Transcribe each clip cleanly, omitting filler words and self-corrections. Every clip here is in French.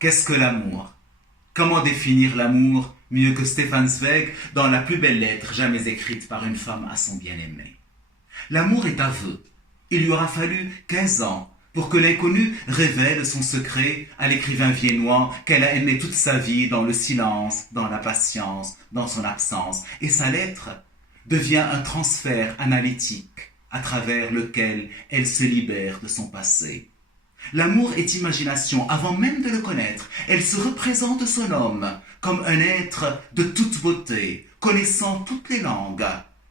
Qu'est-ce que l'amour? Comment définir l'amour mieux que Stefan Zweig dans la plus belle lettre jamais écrite par une femme à son bien-aimé? L'amour est aveu. Il lui aura fallu 15 ans pour que l'inconnu révèle son secret à l'écrivain viennois qu'elle a aimé toute sa vie dans le silence, dans la patience, dans son absence. Et sa lettre devient un transfert analytique à travers lequel elle se libère de son passé. L'amour est imagination avant même de le connaître. Elle se représente son homme comme un être de toute beauté, connaissant toutes les langues.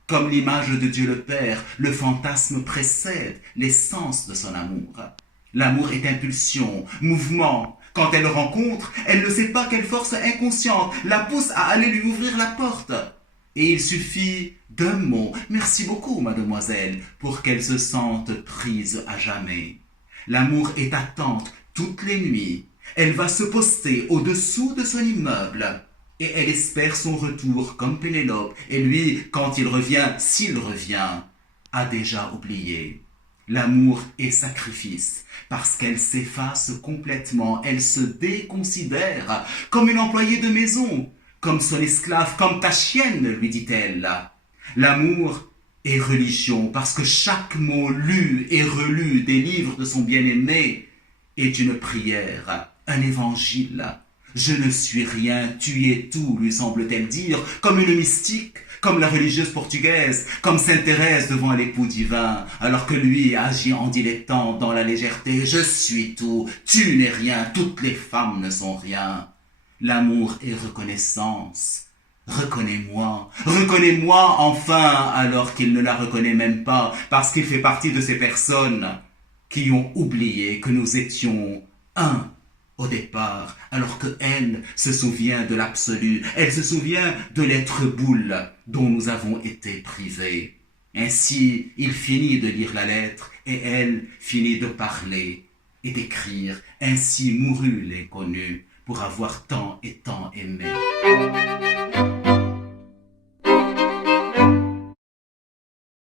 Comme l'image de Dieu le Père, le fantasme précède l'essence de son amour. L'amour est impulsion, mouvement. Quand elle le rencontre, elle ne sait pas quelle force inconsciente la pousse à aller lui ouvrir la porte. Et il suffit d'un mot, merci beaucoup, mademoiselle, pour qu'elle se sente prise à jamais. L'amour est attente toutes les nuits. Elle va se poster au-dessous de son immeuble. Et elle espère son retour comme Pénélope. Et lui, quand il revient, s'il revient, a déjà oublié. L'amour est sacrifice, parce qu'elle s'efface complètement, elle se déconsidère, comme une employée de maison, comme son esclave, comme ta chienne, lui dit-elle. L'amour est religion, parce que chaque mot lu et relu des livres de son bien-aimé est une prière, un évangile. Je ne suis rien, tu es tout, lui semble-t-elle dire, comme une mystique, comme la religieuse portugaise, comme Sainte Thérèse devant l'époux divin, alors que lui agit en dilettante dans la légèreté. Je suis tout, tu n'es rien, toutes les femmes ne sont rien. L'amour est reconnaissance. Reconnais-moi, reconnais-moi enfin, alors qu'il ne la reconnaît même pas, parce qu'il fait partie de ces personnes qui ont oublié que nous étions un au départ, alors que elle se souvient de l'absolu, elle se souvient de l'être boule dont nous avons été privés. Ainsi, il finit de lire la lettre et elle finit de parler et d'écrire. Ainsi mourut l'inconnu pour avoir tant et tant aimé.